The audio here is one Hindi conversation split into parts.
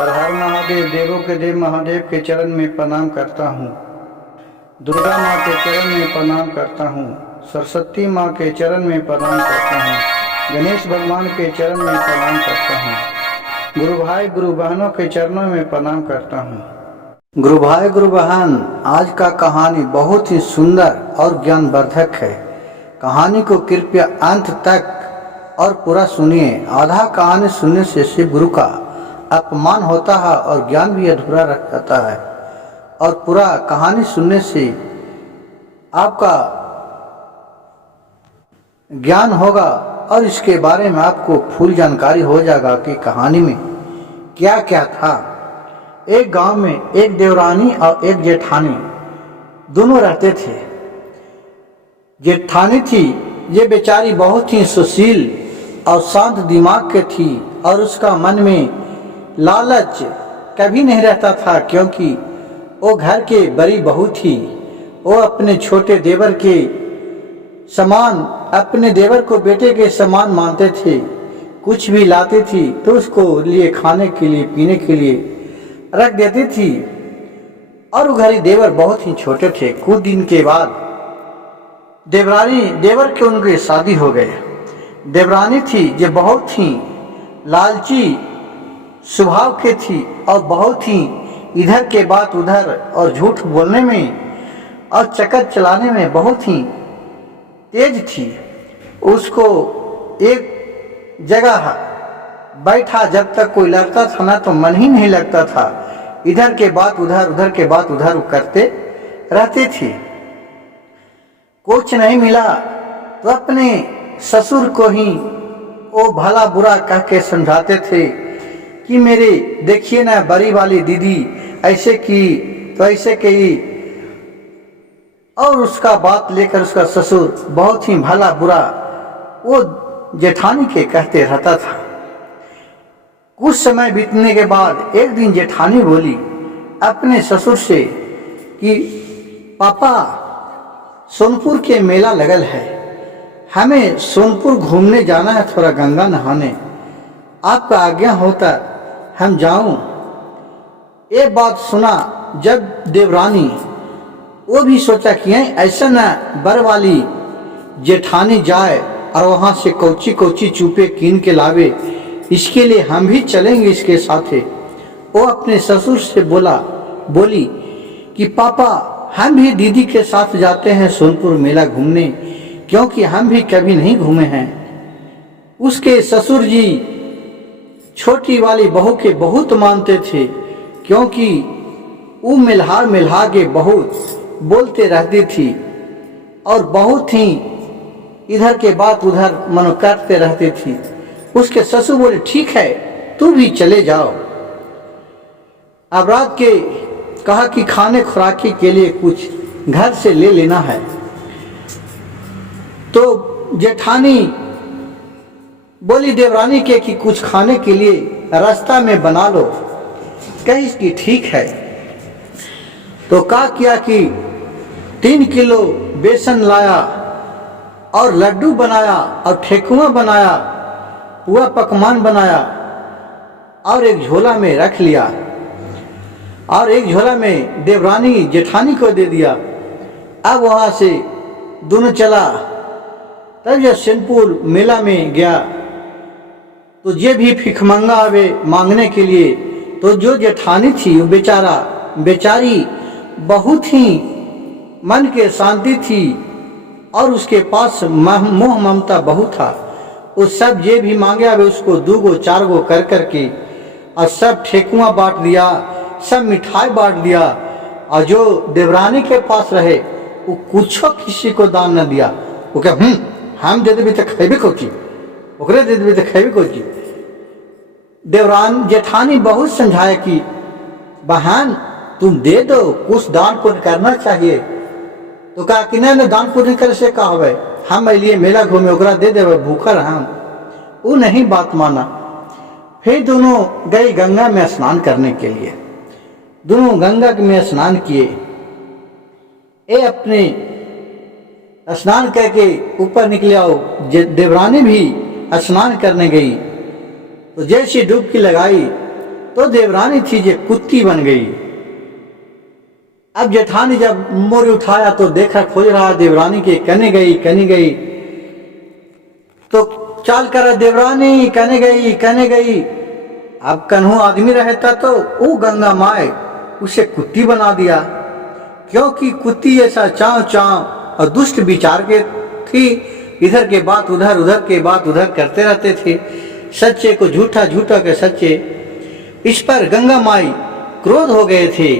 हर हर महादेव। देवों के देव महादेव के चरण में प्रणाम करता हूँ। दुर्गा माँ के चरण में प्रणाम करता हूँ। सरस्वती माँ के चरण में प्रणाम करता हूँ। गणेश भगवान के चरण में प्रणाम करता हूँ। गुरु भाई गुरु बहनों के चरणों में प्रणाम करता हूँ। गुरु भाई गुरु बहन, आज का कहानी बहुत ही सुंदर और ज्ञानवर्धक है। कहानी को कृपया अंत तक और पूरा सुनिए। आधा कहानी सुनने से शिव गुरु का अपमान होता है और ज्ञान भी अधूरा रह जाता है, और पूरा कहानी सुनने से आपका ज्ञान होगा और इसके बारे में आपको फुल जानकारी हो जाएगा कि कहानी में क्या क्या था। एक गांव में एक देवरानी और एक जेठानी दोनों रहते थे। जेठानी थी, ये बेचारी बहुत ही सुशील और शांत दिमाग के थी, और उसका मन में लालच कभी नहीं रहता था, क्योंकि वो घर के बड़ी बहू थी। वो अपने छोटे देवर के समान, अपने देवर को बेटे के समान मानते थे। कुछ भी लाती थी तो उसको लिए खाने के लिए पीने के लिए रख देती थी। और वो घरी देवर बहुत ही छोटे थे। कुछ दिन के बाद देवरानी देवर के उनके शादी हो गए। देवरानी थी जो बहुत ही लालची स्वभाव के थी और बहुत ही इधर के बात उधर और झूठ बोलने में और चक्कर चलाने में बहुत ही तेज थी। उसको एक जगह बैठा जब तक कोई लड़ता था ना तो मन ही नहीं लगता था। इधर के बात उधर, उधर के बात उधर करते रहती थी। कुछ नहीं मिला तो अपने ससुर को ही वो भला बुरा कह के समझाते थे कि मेरे देखिए ना, बड़ी वाली दीदी ऐसे की तो ऐसे की, और उसका बात लेकर उसका ससुर बहुत ही भला बुरा वो जेठानी के कहते रहता था। कुछ समय बीतने के बाद एक दिन जेठानी बोली अपने ससुर से कि पापा, सोनपुर के मेला लगल है, हमें सोनपुर घूमने जाना है, थोड़ा गंगा नहाने। आपका आज्ञा होता हम जाऊं। ये बात सुना जब देवरानी, वो भी सोचा कि ऐसा ना बर वाली जेठानी जाए और वहां से कौची कौची चूपे कीन के लावे, इसके लिए हम भी चलेंगे इसके साथे। वो अपने ससुर से बोली कि पापा, हम भी दीदी के साथ जाते हैं सोनपुर मेला घूमने, क्योंकि हम भी कभी नहीं घूमे हैं। उसके ससुर जी छोटी वाली बहू के बहुत मानते थे, क्योंकि वो मिलहा के बहुत बोलते रहती थी और बहुत ही इधर के बात उधर मनो करते रहती थी। उसके ससुर बोले ठीक है, तू भी चले जाओ। अब रात के कहा कि खाने खुराकी के लिए कुछ घर से ले लेना है। तो जेठानी बोली देवरानी के कि कुछ खाने के लिए रास्ता में बना लो। कही इसकी ठीक है। तो क्या किया कि 3 किलो बेसन लाया और लड्डू बनाया और ठेकुआ बनाया, पुआ पकवान बनाया और एक झोला में रख लिया, और एक झोला में देवरानी जेठानी को दे दिया। अब वहां से दोनों चला। तब जब सोनपुर मेला में गया तो जे भी भिखमंगा आवे मांगने के लिए, तो जो जेठानी थी वो बेचारी बहुत ही मन के शांति थी और उसके पास मोह ममता बहुत था। वो सब जे भी मांगे आवे उसको 2 4 कर करके और सब ठेकुआ बांट दिया, सब मिठाई बांट दिया। और जो देवरानी के पास रहे वो कुछ किसी को दान न दिया। वो क्या हम दे देवी तो खेबे कोची, ओकरे दे देवी तो खेबे कोची। देवरान जेठानी बहुत समझाया कि बहन तुम दे दो, कुछ दान पुण्य करना चाहिए। तो कहा कि नहीं दान पुण्य करे से का होवे, हम लिए मेला घूमे ओकरा दे देवे, भूखर हम। वो नहीं बात माना। फिर दोनों गए गंगा में स्नान करने के लिए। दोनों गंगा में स्नान किए। ये अपने स्नान करके ऊपर निकले आओ। देवरानी भी स्नान करने गई। तो जैसे डुबकी लगाई तो देवरानी थी जो कुत्ती बन गई। अब जेठानी जब मोर उठाया तो देखा, खोज रहा देवरानी के, कने गई तो चाल कर देवरानी कने गई। अब कन्हू आदमी रहता तो वो गंगा माए उसे कुत्ती बना दिया, क्योंकि कुत्ती ऐसा चाव और दुष्ट विचार के थी। इधर के बात उधर के बात उधर करते रहते थे, सच्चे को झूठा के सच्चे। इस पर गंगा माई क्रोध हो गए थे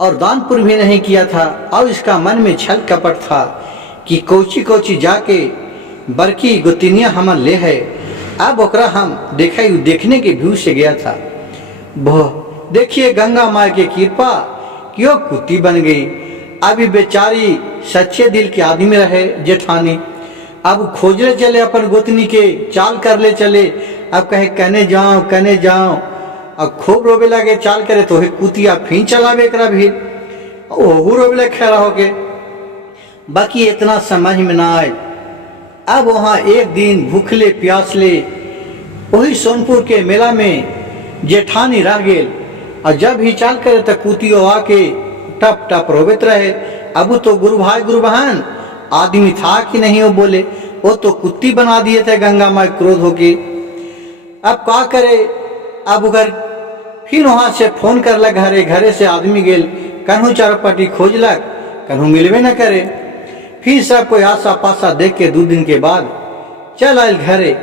और दानपुर भी नहीं किया था। अब इसका मन में छल कपट था कि कोची जाके बरकी गुतिनिया हमन ले है। अब ओकरा हम देखने के व्यू से गया था। देखिए गंगा माई के कृपा क्यों कुत्ती बन गई। अभी बेचारी सच्चे दिल के आदमी रहे जेठानी। अब खोजले चले अपन गोतनी के, चाल कर ले चले। अब कहे कने जाओ। अब खूब रोवे लगे, चाल करे तो कुतिया फिर चलावे करा भी, ओहू रोवे लगे खड़ा होके। बाकी इतना समझ में ना आए। अब वहाँ एक दिन भूखले प्यासले वही सोनपुर के मेला में जेठानी रह गेल। और जब ही चाल करे तो कुतियो आके टप रोबेत रहे। अब तो गुरु भाई गुरु बहन आदमी था कि नहीं, वो बोले वो तो कुत्ती बना दिए थे गंगा माई क्रोध होके। अब क्या करे। अब उधर फिर वहां से फोन कर लग घरे से आदमी गेल, कन्हू चारपटी खोजलक, कन्हू मिलवे न करे। फिर सब कोई आशा पासा देख के 2 दिन के बाद चल आयल घरे।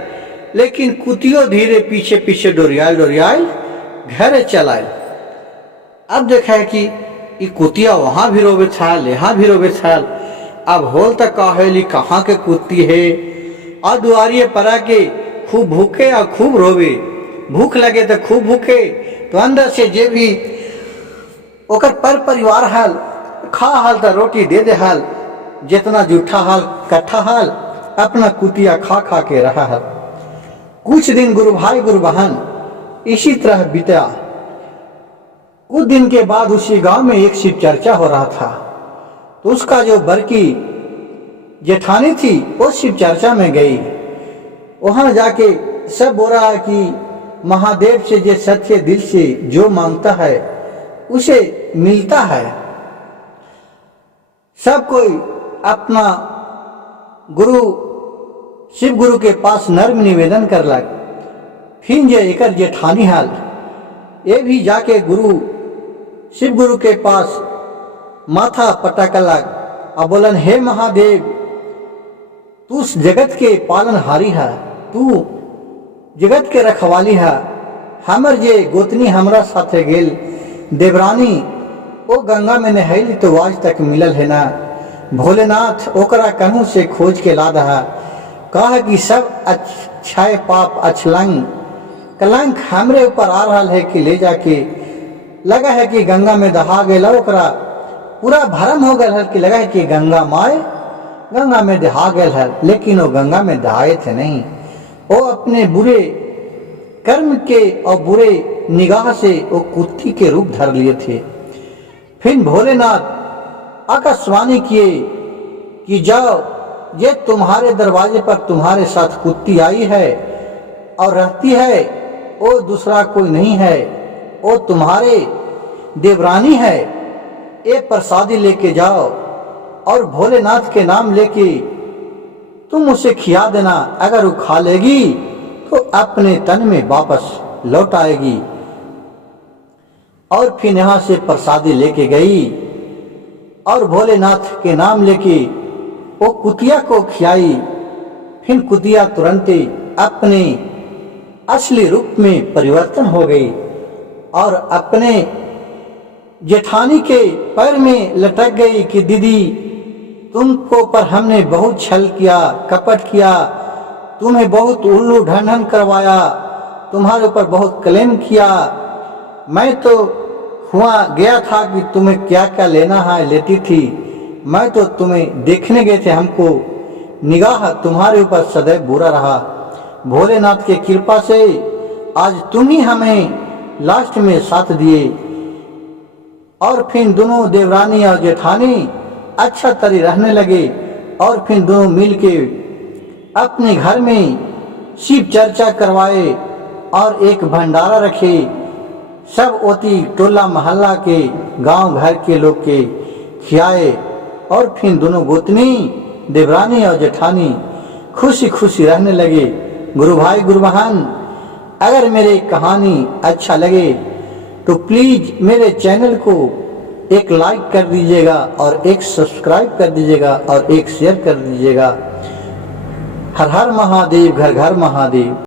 लेकिन कुतियो धीरे पीछे डोरियाल घरे चल आयल। अब देखा है कि कुतिया वहां भी रोबे छाल, यहाँ भी रोबे छाल। अब होल तक कहेली कहाँ के कुत्ती है। और दुआरिये परा के खूब भूखे और खूब रोवे। भूख लगे तो खूब भूखे, तो अंदर से जे भी ओकर परिवार हाल खा हाल तो रोटी दे हाल, जितना जूठा हाल कट्ठा हाल अपना कुतिया खा के रहा हाल। कुछ दिन गुरु भाई गुरु बहन इसी तरह बीता। कुछ दिन के बाद उसी गांव में एक शिव चर्चा हो रहा था। तो उसका जो बरकी जेठानी थी वो शिव चर्चा में गई। वहां जाके सब बोल रहा है कि महादेव से जो सच्चे दिल से जो मांगता है उसे मिलता है। सब कोई अपना शिव गुरु के पास नर्म निवेदन कर लग। फिर जे एकर जेठानी हाल ये भी जाके शिव गुरु के पास माथा पटक लग और बोलन, हे महादेव तू जगत के पालनहारी है, तू जगत के रखवाली है। हमर जे गोतनी हमरा साथे गेल देवरानी वो गंगा में नहैली तो आज तक मिलल है ना। भोलेनाथ ओकरा कन्हू से खोज के ला दहा। कहा कि सब अच्छाए पाप अछलंग कलंक हमरे ऊपर आ रहा है कि ले जाके लगा है कि गंगा में दहा गया। ओकरा पूरा भरम हो गया है कि लगा है कि गंगा माए गंगा में दहा गया है, लेकिन वो गंगा में दहाए थे नहीं। वो अपने बुरे कर्म के और बुरे निगाह से वो कुत्ती के रूप धर लिए थे। फिर भोलेनाथ आकाशवाणी किए कि जाओ, ये तुम्हारे दरवाजे पर तुम्हारे साथ कुत्ती आई है और रहती है, वो दूसरा कोई नहीं है, वो तुम्हारे देवरानी है। ये प्रसादी लेके जाओ और भोलेनाथ के नाम लेके तुम उसे खिया देना। अगर वो खा लेगी तो अपने तन में वापस लौट आएगी। और फिर यहाँ से प्रसादी लेके गई और भोलेनाथ के नाम लेके वो कुतिया को खियाई। फिर कुतिया तुरंत अपने असली रूप में परिवर्तन हो गई और अपने जेठानी के पैर में लटक गई कि दीदी तुमको पर हमने बहुत छल किया, कपट किया, तुम्हें बहुत उल्लू ढंढन करवाया, तुम्हारे ऊपर बहुत क्लेम किया। मैं तो गया था कि तुम्हें क्या क्या लेना है लेती थी। मैं तो तुम्हें देखने गए थे, हमको निगाह तुम्हारे ऊपर सदैव बुरा रहा। भोलेनाथ के कृपा से आज तुम ही हमें लास्ट में साथ दिए। और फिर दोनों देवरानी और जेठानी अच्छा तरह रहने लगे और फिर दोनों मिलके अपने घर में शिव चर्चा करवाए और एक भंडारा रखे सब ओती टोला मोहल्ला के गांव घर के लोग के खियाए और फिर दोनों गोतनी देवरानी और जेठानी खुशी खुशी रहने लगे। गुरु भाई गुरु बहन, अगर मेरी कहानी अच्छा लगे तो प्लीज मेरे चैनल को एक लाइक कर दीजिएगा और एक सब्सक्राइब कर दीजिएगा और एक शेयर कर दीजिएगा। हर हर महादेव, घर घर महादेव।